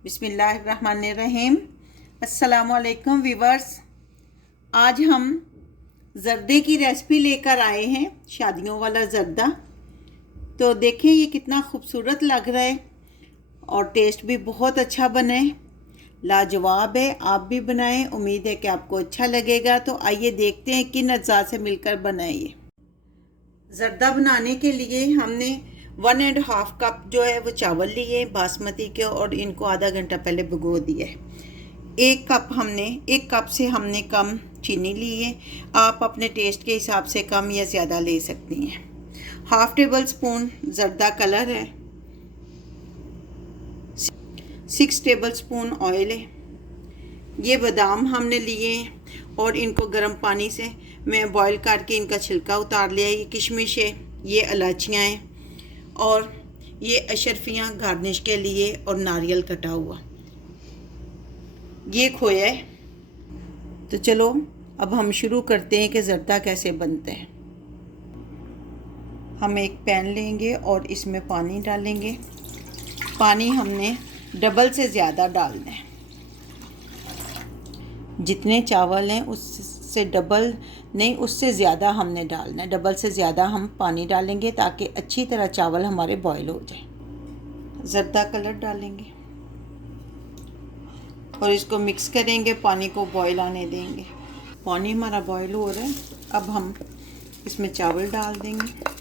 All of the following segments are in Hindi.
बिस्मिल्लाहिर्रहमानिर्रहीम। अस्सलामुअलैकुम वीवर्स। आज हम ज़र्दे की रेसिपी लेकर आए हैं, शादियों वाला ज़र्दा। तो देखें ये कितना खूबसूरत लग रहा है और टेस्ट भी बहुत अच्छा बना है, लाजवाब है। आप भी बनाएं, उम्मीद है कि आपको अच्छा लगेगा। तो आइए देखते हैं किन अज्जा से मिलकर बनाइए। ज़र्दा बनाने के लिए हमने 1.5 कप जो है वो चावल लिए बासमती के और इनको आधा घंटा पहले भिगो दिया है। एक कप से हमने कम चीनी ली है। आप अपने टेस्ट के हिसाब से कम या ज़्यादा ले सकती हैं। 1/2 टेबल स्पून ज़र्दा कलर है। 6 टेबल स्पून ऑयल है। ये बादाम हमने लिए हैं और इनको गर्म पानी से मैं बॉईल करके इनका छिलका उतार लिया। ये किशमिश है, ये इलायचियाँ हैं और ये अशरफियाँ गार्निश के लिए, और नारियल कटा हुआ, ये खोया है। तो चलो अब हम शुरू करते हैं कि ज़र्दा कैसे बनते हैं। हम एक पैन लेंगे और इसमें पानी डालेंगे। पानी हमने डबल से ज़्यादा डालना है। जितने चावल हैं उससे डबल नहीं, उससे ज़्यादा हमने डालना है। डबल से ज़्यादा हम पानी डालेंगे ताकि अच्छी तरह चावल हमारे बॉईल हो जाए। ज़र्दा कलर डालेंगे और इसको मिक्स करेंगे, पानी को बॉईल आने देंगे। पानी हमारा बॉईल हो रहा है। अब हम इसमें चावल डाल देंगे।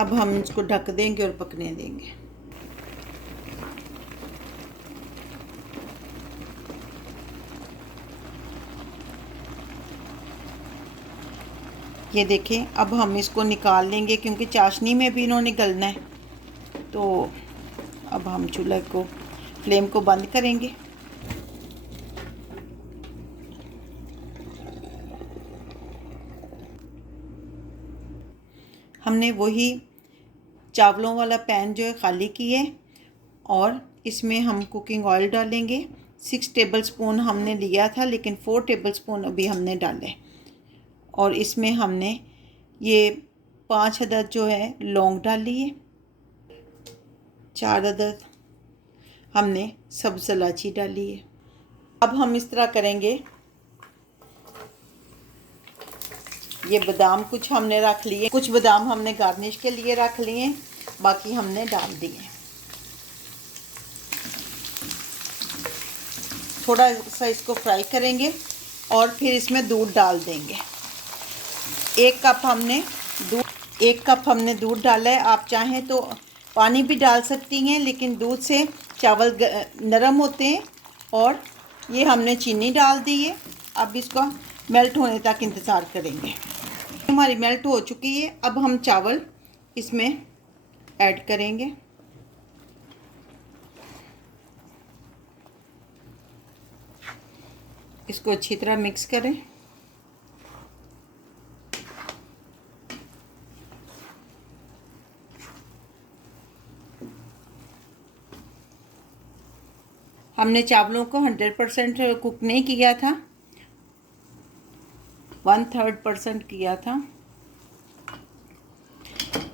अब हम इसको ढक देंगे और पकने देंगे। ये देखें, अब हम इसको निकाल लेंगे क्योंकि चाशनी में भी इन्होंने गलना है। तो अब हम चूल्हे को, फ्लेम को बंद करेंगे। हमने वही चावलों वाला पैन जो है ख़ाली किए और इसमें हम कुकिंग ऑयल डालेंगे। 6 टेबल स्पून हमने लिया था, लेकिन 4 टेबल स्पून अभी हमने डाले। और इसमें हमने ये 5 अदद जो है लौंग डाली है। 4 अदद हमने सब्ज़ इलायची डाली है। अब हम इस तरह करेंगे, ये बादाम कुछ हमने रख लिए, कुछ बादाम हमने गार्निश के लिए रख लिए, बाकी हमने डाल दिए। थोड़ा सा इसको फ्राई करेंगे और फिर इसमें दूध डाल देंगे। 1 कप हमने दूध डाला है। आप चाहें तो पानी भी डाल सकती हैं, लेकिन दूध से चावल नरम होते हैं। और ये हमने चीनी डाल दी है। अब इसका मेल्ट होने तक इंतज़ार करेंगे। हमारी मेल्ट हो चुकी है। अब हम चावल इसमें ऐड करेंगे। इसको अच्छी तरह मिक्स करें। हमने चावलों को 100% कुक नहीं किया था, 1/3% किया था।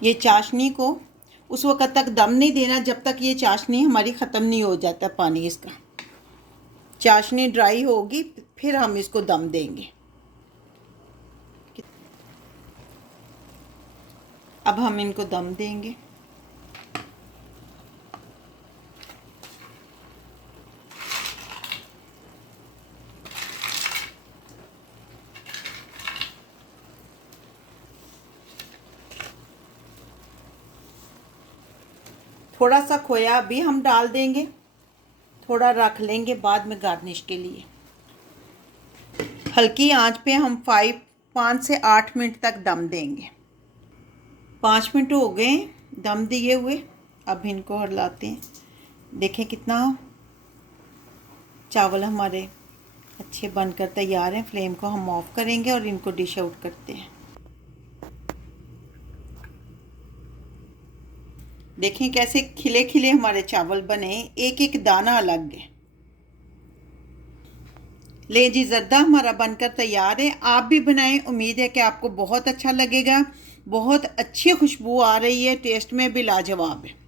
ये चाशनी को उस वक़्त तक दम नहीं देना जब तक ये चाशनी हमारी ख़त्म नहीं हो जाता पानी इसका। चाशनी ड्राई होगी फिर हम इसको दम देंगे। अब हम इनको दम देंगे। थोड़ा सा खोया भी हम डाल देंगे, थोड़ा रख लेंगे बाद में गार्निश के लिए। हल्की आंच पे हम 5 से 8 मिनट तक दम देंगे। 5 मिनट हो गए दम दिए हुए। अब इनको हिलाते हैं। देखें कितना चावल हमारे अच्छे बनकर तैयार हैं। फ्लेम को हम ऑफ करेंगे और इनको डिश आउट करते हैं। देखें कैसे खिले खिले हमारे चावल बने, एक एक दाना अलग है। ले जी, जर्दा हमारा बनकर तैयार है। आप भी बनाएं, उम्मीद है कि आपको बहुत अच्छा लगेगा। बहुत अच्छी खुशबू आ रही है, टेस्ट में भी लाजवाब है।